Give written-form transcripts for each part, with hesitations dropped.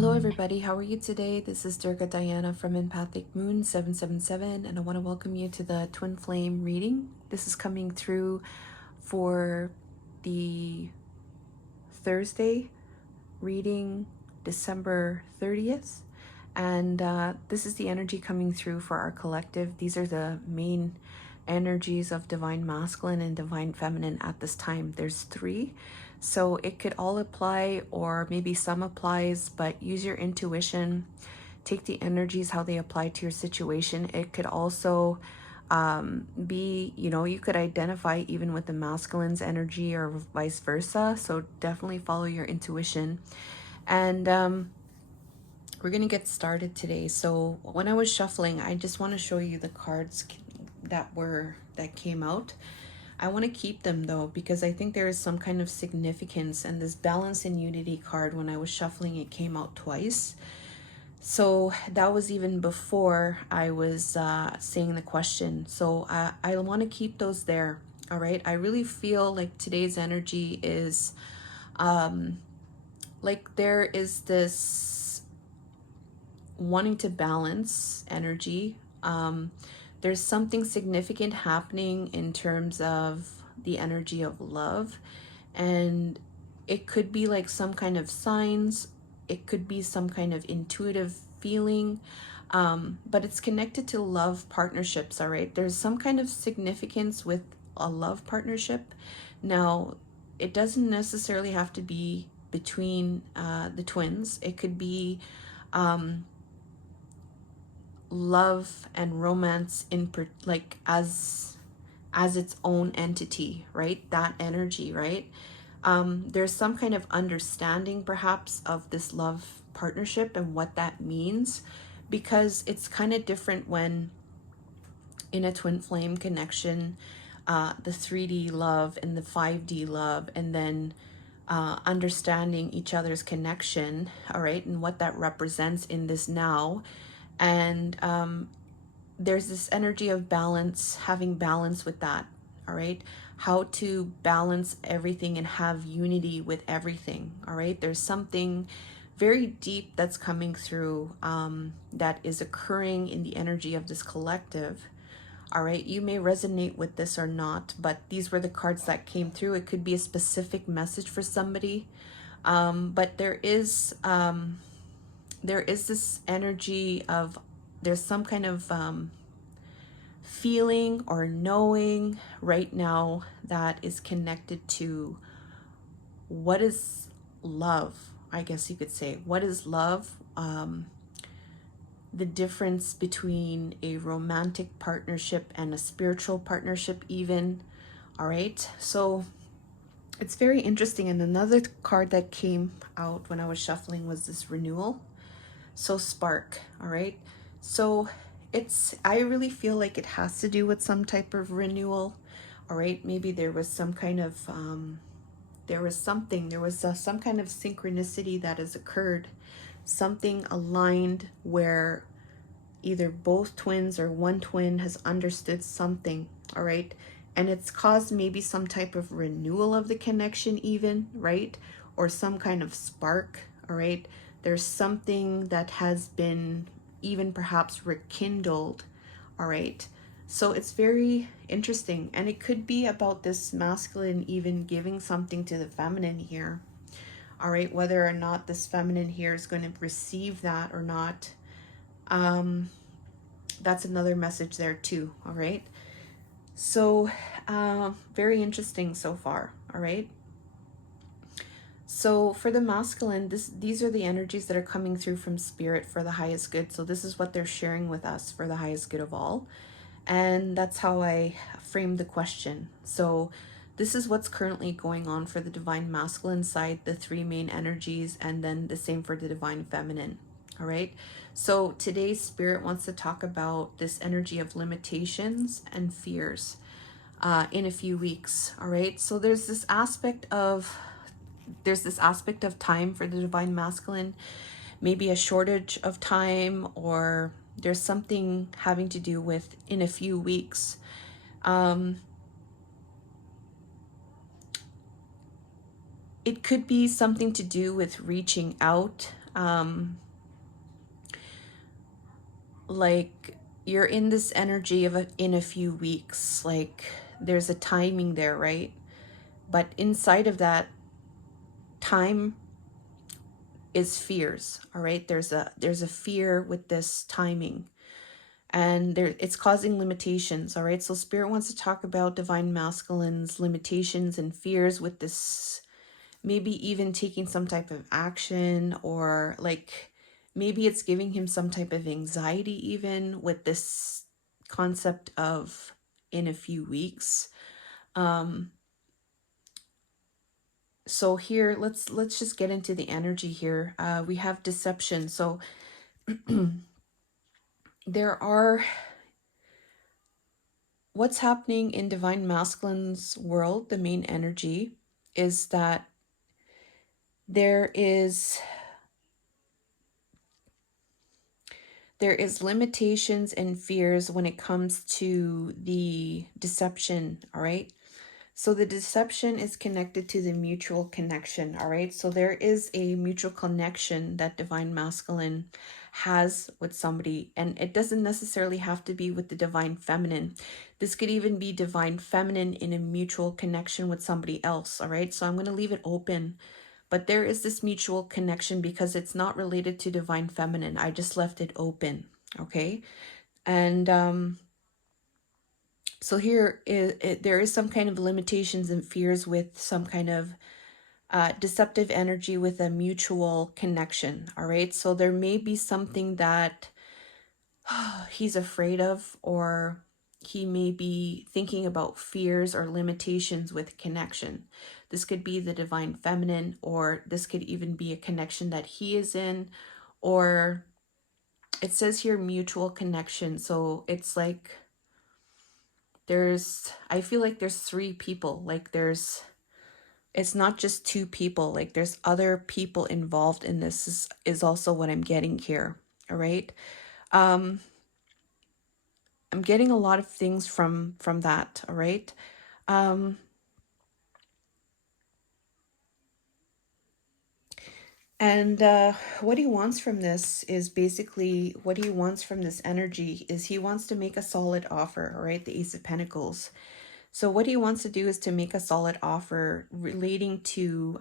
Hello everybody, how are you today? This is Durga Diana from Empathic Moon 777, and I want to welcome you to the Twin Flame reading. This is coming through for the Thursday reading, December 30th. And this is the energy coming through for our collective. These are the main energies of Divine Masculine and Divine Feminine at this time. There's three. So it could all apply, or maybe some applies, but use your intuition. Take the energies, how they apply to your situation. It could also be, you could identify even with the masculine's energy or vice versa. So definitely follow your intuition. And we're going to get started today. So when I was shuffling, I just want to show you the cards that came out. I want to keep them though, because I think there is some kind of significance. And this balance and unity card, when I was shuffling, it came out twice. So that was even before I was saying the question. So I want to keep those there. All right. I really feel like today's energy is like there is this wanting to balance energy. There's something significant happening in terms of the energy of love, and it could be like some kind of signs, it could be some kind of intuitive feeling, but it's connected to love partnerships. All right, there's some kind of significance with a love partnership. Now, it doesn't necessarily have to be between the twins. It could be love and romance in like as its own entity, right? That energy, right? There's some kind of understanding perhaps of this love partnership and what that means, because it's kind of different when in a twin flame connection, the 3D love and the 5D love, and then understanding each other's connection, all right, and what that represents in this now. And there's this energy of balance, having balance with that, all right? How to balance everything and have unity with everything, all right? There's something very deep that's coming through that is occurring in the energy of this collective, all right? You may resonate with this or not, but these were the cards that came through. It could be a specific message for somebody, but there is this energy of there's some kind of feeling or knowing right now that is connected to what is love, I guess you could say. What is love? The difference between a romantic partnership and a spiritual partnership even. All right, so it's very interesting. And another card that came out when I was shuffling was this renewal. So spark, all right? So I really feel like it has to do with some type of renewal, all right? Maybe there was some kind of, some kind of synchronicity that has occurred, something aligned where either both twins or one twin has understood something, all right? And it's caused maybe some type of renewal of the connection even, right? Or some kind of spark, all right? There's something that has been even perhaps rekindled, all right? So it's very interesting. And it could be about this masculine even giving something to the feminine here, all right? Whether or not this feminine here is going to receive that or not, that's another message there too, all right? So very interesting so far, all right? So for the masculine, these are the energies that are coming through from spirit for the highest good. So this is what they're sharing with us for the highest good of all. And that's how I framed the question. So this is what's currently going on for the divine masculine side, the three main energies, and then the same for the divine feminine. All right. So today's spirit wants to talk about this energy of limitations and fears in a few weeks. All right. So there's this aspect of time for the divine masculine, maybe a shortage of time, or there's something having to do with in a few weeks. It could be something to do with reaching out Like you're in this energy of in a few weeks, like there's a timing there, right? But inside of that time is fears. All right, there's a fear with this timing, and it's causing limitations. All right, so spirit wants to talk about divine masculine's limitations and fears with this, maybe even taking some type of action, or like maybe it's giving him some type of anxiety even with this concept of in a few weeks. So here, let's just get into the energy here. We have deception. So there are, what's happening in divine masculine's world, the main energy, is that there is limitations and fears when it comes to the deception. All right, so the deception is connected to the mutual connection. All right, so there is a mutual connection that divine masculine has with somebody, and it doesn't necessarily have to be with the divine feminine. This could even be divine feminine in a mutual connection with somebody else. All right, so I'm going to leave it open, but there is this mutual connection because it's not related to divine feminine. I just left it open. Okay, and so here there is some kind of limitations and fears with some kind of deceptive energy with a mutual connection. All right, so there may be something that he's afraid of, or he may be thinking about fears or limitations with connection. This could be the divine feminine, or this could even be a connection that he is in, or it says here mutual connection. So it's like I feel like there's three people, like it's not just two people, like there's other people involved in this is also what I'm getting here. All right. I'm getting a lot of things from that. All right. And what he wants from this is basically, what he wants from this energy is he wants to make a solid offer. All right, the Ace of Pentacles. So what he wants to do is to make a solid offer relating to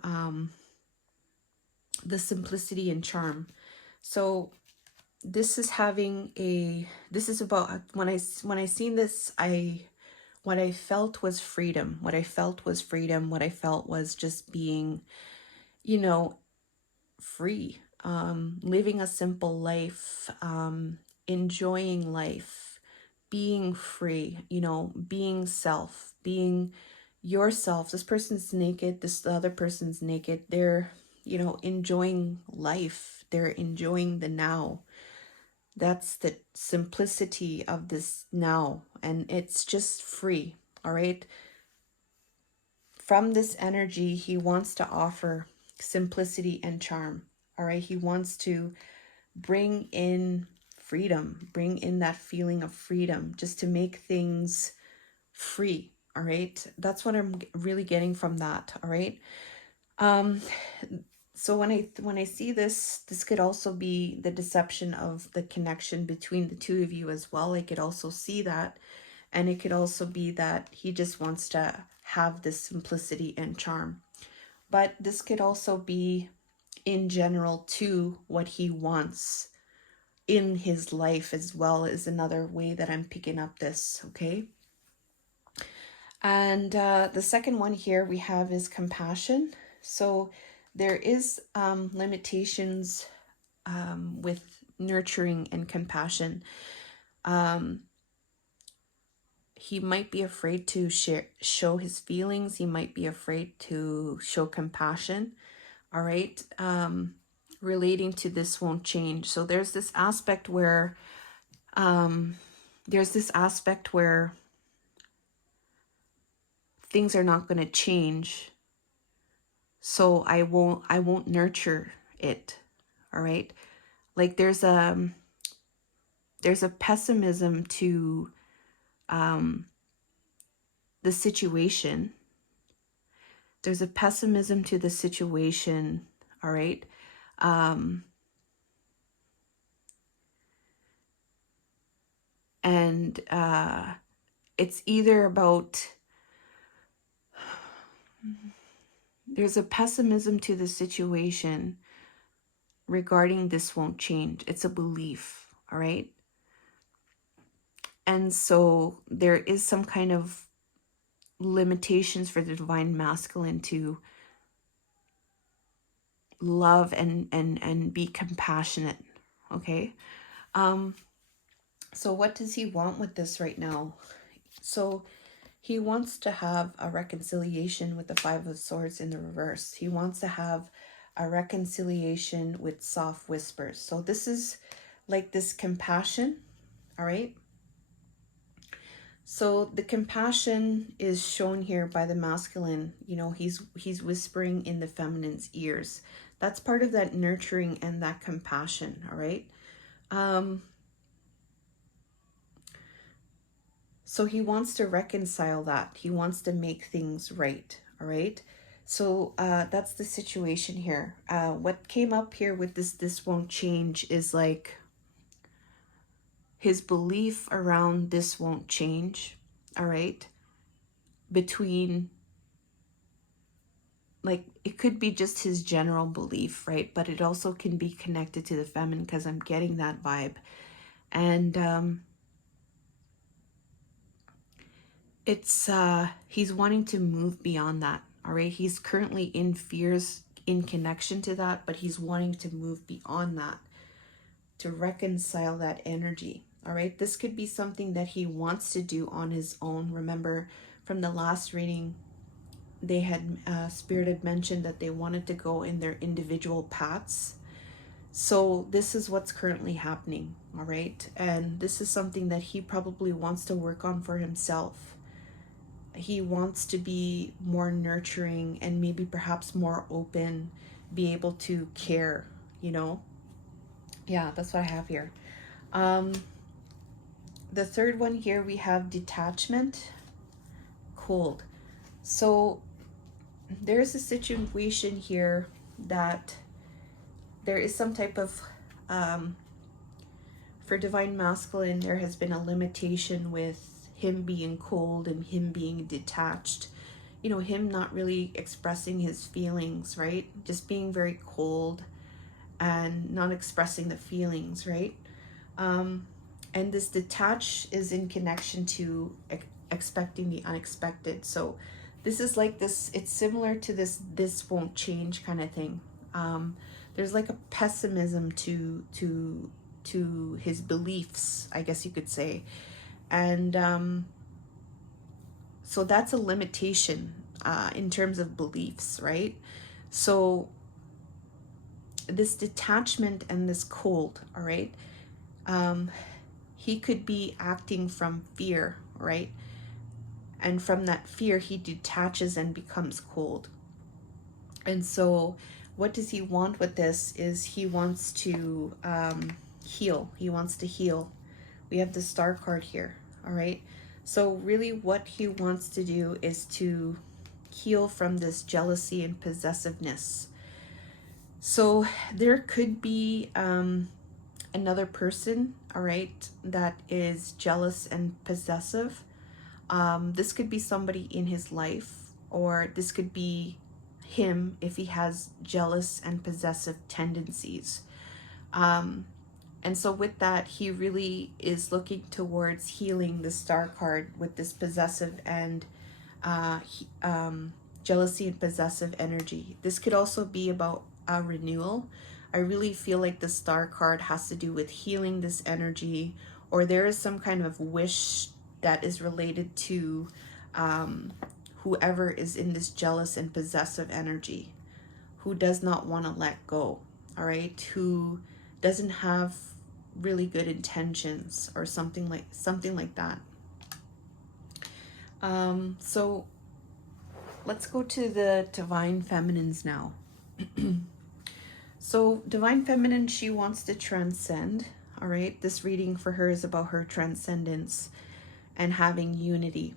the simplicity and charm. So this is about, when I seen this, what I felt was freedom. What I felt was freedom. What I felt was just being, free, living a simple life, enjoying life, being free, being self, being yourself. This person's naked, the other person's naked. They're, enjoying life. They're enjoying the now. That's the simplicity of this now. And it's just free. All right. From this energy, he wants to offer simplicity and charm. All right. He wants to bring in freedom, bring in that feeling of freedom, just to make things free. All right. That's what I'm really getting from that. All right. So when I see this could also be the deception of the connection between the two of you as well. I could also see that. And it could also be that he just wants to have this simplicity and charm. But this could also be in general too what he wants in his life as well, is another way that I'm picking up this. Okay. And the second one here we have is compassion. So there is limitations with nurturing and compassion. He might be afraid to show his feelings. He might be afraid to show compassion. All right. Relating to this won't change. So there's this aspect where things are not going to change. So I won't nurture it. All right. Like there's a pessimism to the situation. There's a pessimism to the situation. All right. And it's either about, there's a pessimism to the situation regarding this won't change. It's a belief, all right? And so there is some kind of limitations for the divine masculine to love and be compassionate, okay? So what does he want with this right now? So he wants to have a reconciliation with the Five of Swords in the reverse. He wants to have a reconciliation with soft whispers. So this is like this compassion, all right? So the compassion is shown here by the masculine. You know, he's whispering in the feminine's ears. That's part of that nurturing and that compassion, all right? So he wants to reconcile that. He wants to make things right, all right? So that's the situation here. What came up here with this won't change is like his belief around this won't change, all right? Between, like, it could be just his general belief, right? But it also can be connected to the feminine, because I'm getting that vibe. And it's he's wanting to move beyond that, all right? He's currently in fears in connection to that, but he's wanting to move beyond that to reconcile that energy, all right? This could be something that he wants to do on his own. Remember from the last reading, they had Spirit had mentioned that they wanted to go in their individual paths. So this is what's currently happening, all right? And this is something that he probably wants to work on for himself. He wants to be more nurturing and maybe perhaps more open, be able to care, you know? Yeah, that's what I have here. The third one here, we have Detachment Cold. So there's a situation here that there is some type of, for Divine Masculine, there has been a limitation with him being cold and him being detached. You know, him not really expressing his feelings, right? Just being very cold and not expressing the feelings, right? And this detach is in connection to expecting the unexpected. So this is like this, it's similar to this won't change kind of thing. There's like a pessimism to his beliefs, I guess you could say. And so that's a limitation in terms of beliefs, right? So this detachment and this cold, all right? He could be acting from fear, right? And from that fear, he detaches and becomes cold. And so what does he want with this is he wants to heal. He wants to heal. We have the Star card here, all right? So really what he wants to do is to heal from this jealousy and possessiveness. So there could be another person, all right, that is jealous and possessive. This could be somebody in his life, or this could be him if he has jealous and possessive tendencies. And so with that, he really is looking towards healing the Star card with this possessive and jealousy and possessive energy. This could also be about a renewal. I really feel like the Star card has to do with healing this energy, or there is some kind of wish that is related to whoever is in this jealous and possessive energy, who does not want to let go, all right? Who doesn't have really good intentions or something like that. So let's go to the Divine Feminines now. So Divine Feminine, she wants to transcend, all right? This reading for her is about her transcendence and having unity.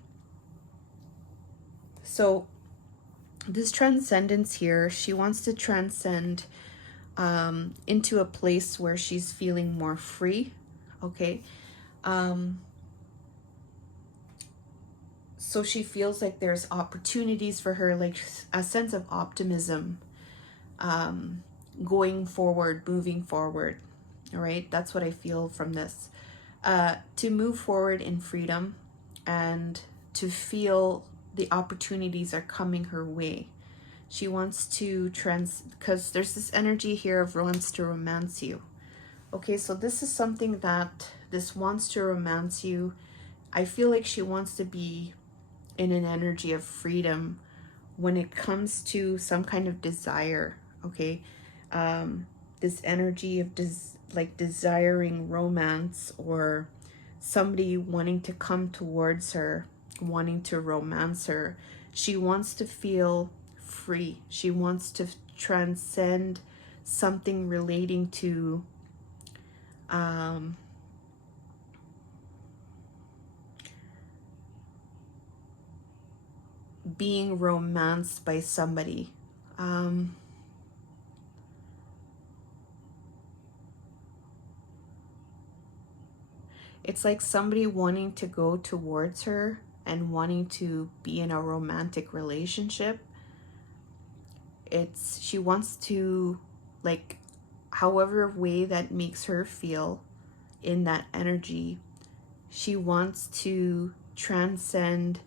So this transcendence here, she wants to transcend into a place where she's feeling more free, okay? So she feels like there's opportunities for her, like a sense of optimism, going forward, moving forward. All right, that's what I feel from this. To move forward in freedom and to feel the opportunities are coming her way. She wants to because there's this energy here of wants to romance you. Okay, so this is something that this wants to romance you. I feel like she wants to be in an energy of freedom when it comes to some kind of desire. Okay, this energy of like desiring romance, or somebody wanting to come towards her, wanting to romance her. She wants to feel free. She wants to transcend something relating to being romanced by somebody. It's like somebody wanting to go towards her and wanting to be in a romantic relationship. She wants to, like, however way that makes her feel in that energy, she wants to transcend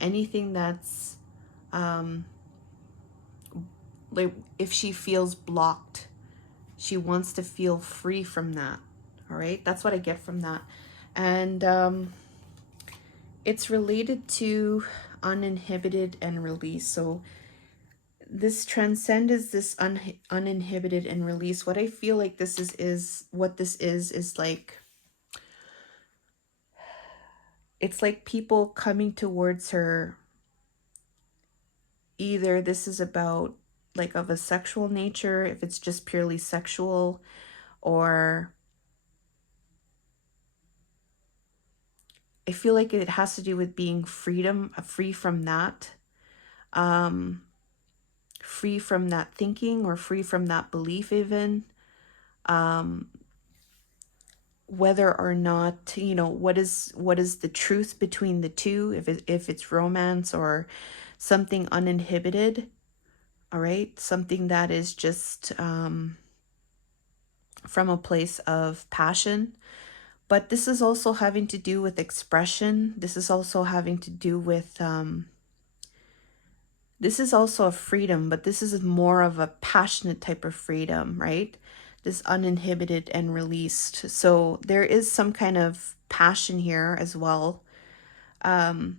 anything that's like, if she feels blocked, she wants to feel free from that. All right, that's what I get from that. And it's related to uninhibited and release. So this transcend is this uninhibited and release. What I feel like this is what this is like, it's like people coming towards her. Either this is about like of a sexual nature, if it's just purely sexual, or I feel like it has to do with being free from that, free from that thinking, or free from that belief even. Whether or not, what is the truth between the two, if it's romance or something uninhibited. All right, something that is just from a place of passion. But this is also having to do with expression. This is also having to do with this is also a freedom, but this is more of a passionate type of freedom, right? This uninhibited and released. So there is some kind of passion here as well. And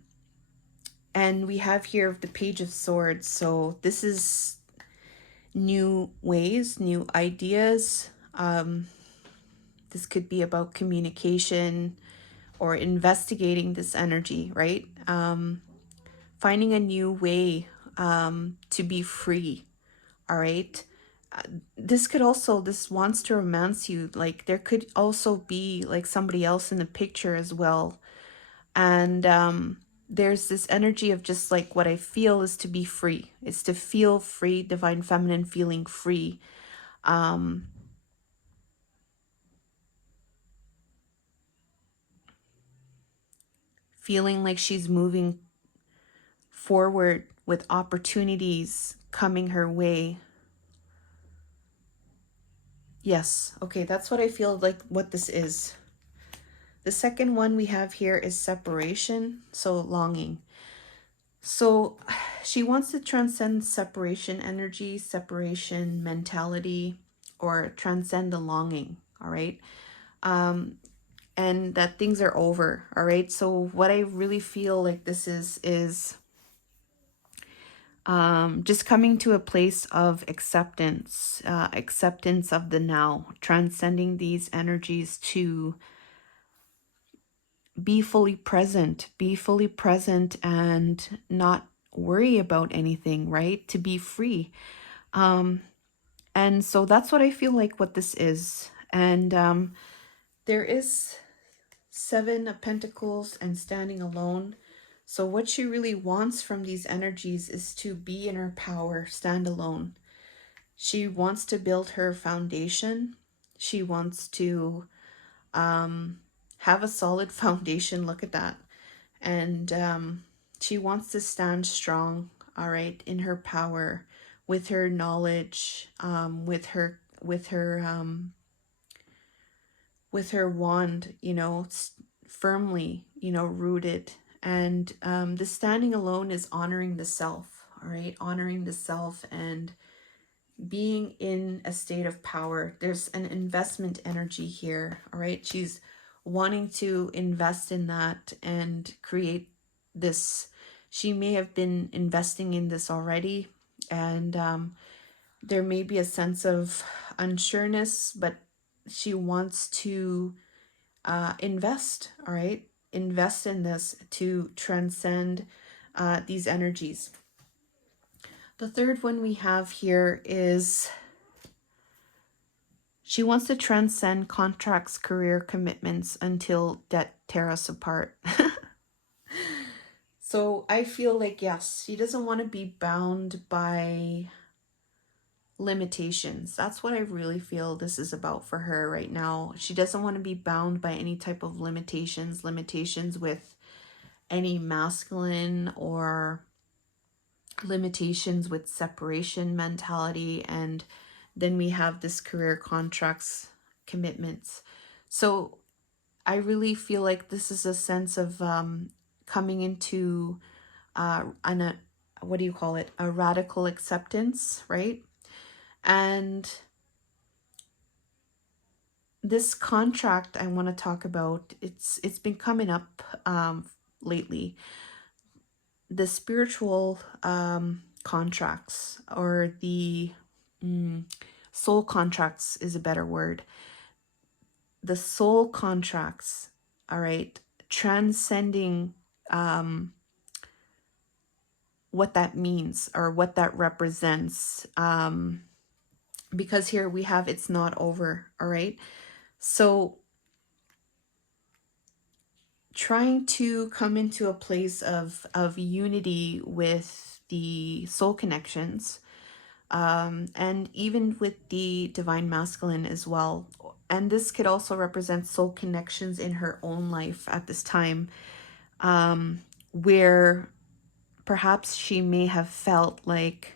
we have here the Page of Swords. So this is new ways, new ideas. This could be about communication or investigating this energy, right? Finding a new way to be free. All right. This wants to romance you. Like, there could also be like somebody else in the picture as well. And there's this energy of just like, what I feel is to be free. It's to feel free, divine feminine feeling free. Feeling like she's moving forward with opportunities coming her way. Yes, okay, that's what I feel like what this is. The second one we have here is separation, so longing. So she wants to transcend separation energy, separation mentality, or transcend the longing, all right? And that things are over, all right? So what I really feel like this is just coming to a place of acceptance, acceptance of the now, transcending these energies to be fully present and not worry about anything, right? To be free. And so that's what I feel like what this is. And there is 7 of Pentacles and standing alone. So what she really wants from these energies is to be in her power, stand alone. She wants to build her foundation. She wants to have a solid foundation. Look at that. And she wants to stand strong, all right, in her power, with her knowledge, with her wand, you know, firmly, you know, rooted. And the standing alone is honoring the self, all right, honoring the self and being in a state of power. There's an investment energy here, all right. She's wanting to invest in that and create this. She may have been investing in this already, and there may be a sense of unsureness, but she wants to invest, all right? Invest in this to transcend these energies. The third one we have here is she wants to transcend contracts, career commitments until death tear us apart. So I feel like, yes, she doesn't want to be bound by limitations. That's what I really feel this is about for her right now. She doesn't want to be bound by any type of limitations with any masculine, or limitations with separation mentality. And then we have this career, contracts, commitments. So I really feel like this is a sense of coming into what do you call it, a radical acceptance, right? And this contract I want to talk about, it's been coming up lately. The spiritual contracts, or the soul contracts is a better word. The soul contracts, all right, transcending what that means or what that represents. Because here we have it's not over, all right? So trying to come into a place of unity with the soul connections, and even with the divine masculine as well. And this could also represent soul connections in her own life at this time, where perhaps she may have felt like,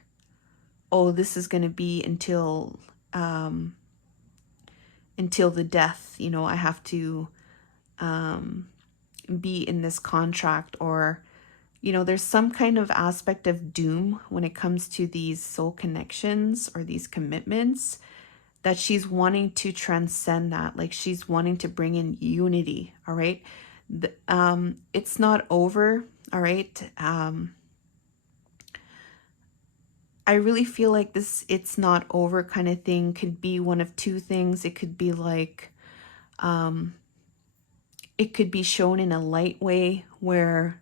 oh, this is going to be until the death, you know, I have to be in this contract. Or, you know, there's some kind of aspect of doom when it comes to these soul connections or these commitments, that she's wanting to transcend that. Like, she's wanting to bring in unity, all right? It's not over, all right? I really feel like this it's not over kind of thing could be one of two things. It could be like, it could be shown in a light way, where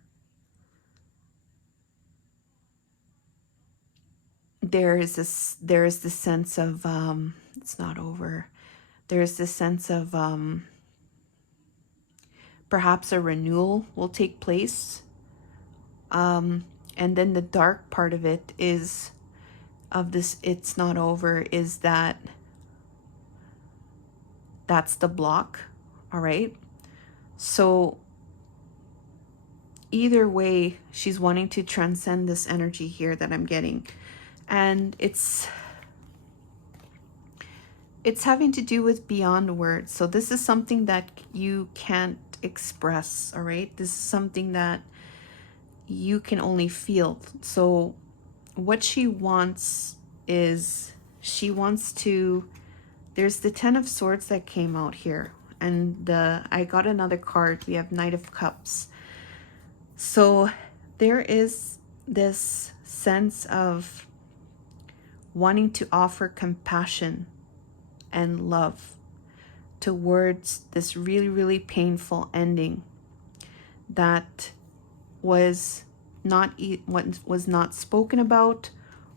there is this sense of it's not over. There's this sense of perhaps a renewal will take place. And then the dark part of it is, of this it's not over, is that that's the block, all right? So either way, she's wanting to transcend this energy here that I'm getting. And it's having to do with beyond words. So this is something that you can't express, all right? This is something that you can only feel. So what she wants is, she wants to, there's the 10 of Swords that came out here, and I got another card. We have Knight of Cups. So there is this sense of wanting to offer compassion and love towards this really, really painful ending that was not spoken about,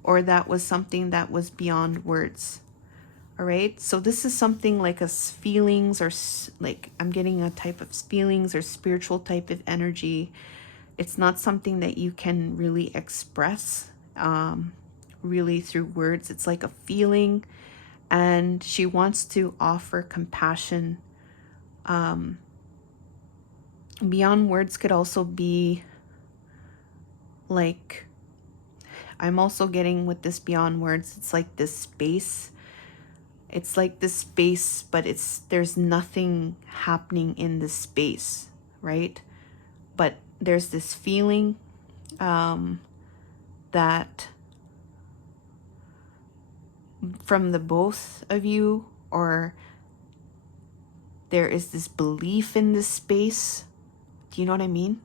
or that was something that was beyond words. All right, so this is something like a feelings, or like I'm getting a type of feelings or spiritual type of energy. It's not something that you can really express really through words. It's like a feeling, and she wants to offer compassion. Beyond words could also be like, I'm also getting with this beyond words, it's like this space. It's like this space, but there's nothing happening in this space, right? But there's this feeling that from the both of you, or there is this belief in this space. Do you know what I mean?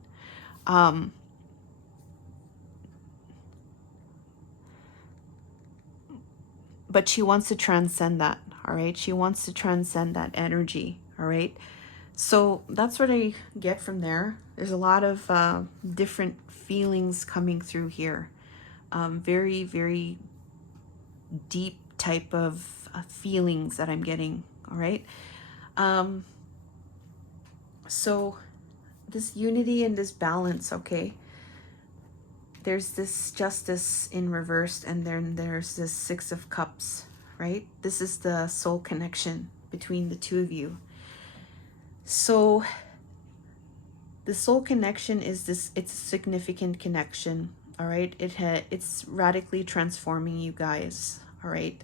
But she wants to transcend that, all right? She wants to transcend that energy, all right? So that's what I get from there. There's a lot of different feelings coming through here. Very, very deep type of feelings that I'm getting, all right? So this unity and this balance, okay? There's this justice in reverse, and then there's this Six of Cups, right? This is the soul connection between the two of you. So the soul connection is this, it's a significant connection, all right? It's radically transforming you guys, all right?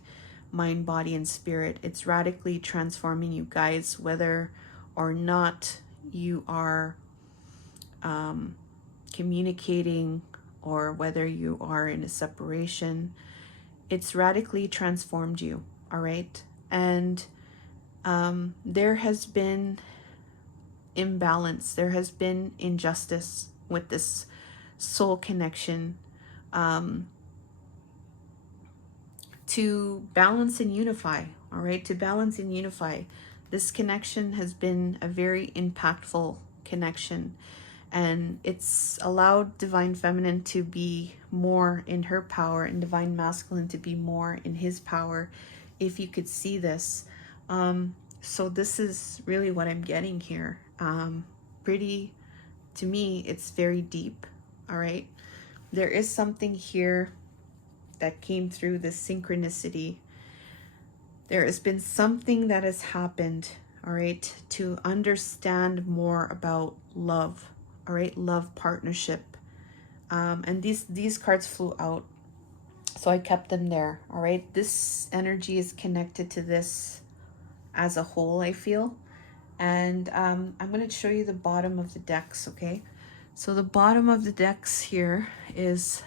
Mind, body, and spirit. It's radically transforming you guys, whether or not you are communicating, or whether you are in a separation. It's radically transformed you, all right? And there has been imbalance, there has been injustice with this soul connection, to balance and unify, all right? To balance and unify. This connection has been a very impactful connection, and it's allowed Divine Feminine to be more in her power and Divine Masculine to be more in his power, if you could see this. So this is really what I'm getting here. Pretty, to me, it's very deep, all right? There is something here that came through this synchronicity. There has been something that has happened, all right, to understand more about love, all right, love, partnership. And these cards flew out, so I kept them there, all right? This energy is connected to this as a whole, I feel. And I'm going to show you the bottom of the decks, okay? So the bottom of the decks here is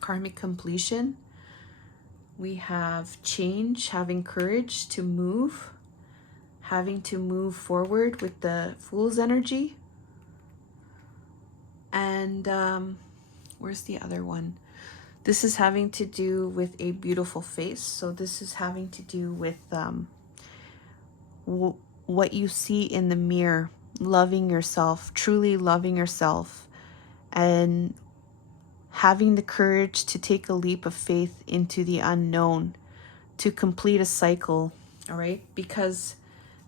karmic completion. We have change, having courage to move, having to move forward with the Fool's energy. And where's the other one? This is having to do with a beautiful face. So this is having to do with what you see in the mirror, loving yourself, truly loving yourself, and having the courage to take a leap of faith into the unknown, to complete a cycle, all right? Because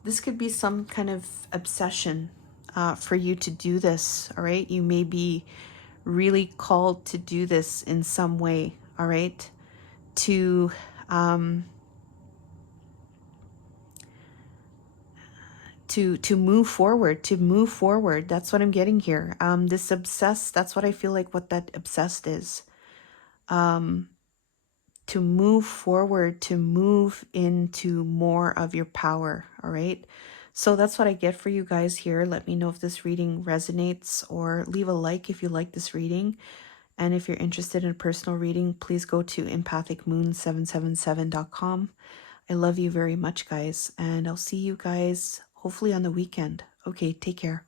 this could be some kind of obsession for you to do this, all right? You may be really called to do this in some way, all right? To move forward. That's what I'm getting here. This obsessed, that's what I feel like what that obsessed is. To move forward, to move into more of your power, all right? So that's what I get for you guys here. Let me know if this reading resonates, or leave a like if you like this reading. And if you're interested in a personal reading, please go to empathicmoon777.com. I love you very much, guys, and I'll see you guys hopefully on the weekend. Okay, take care.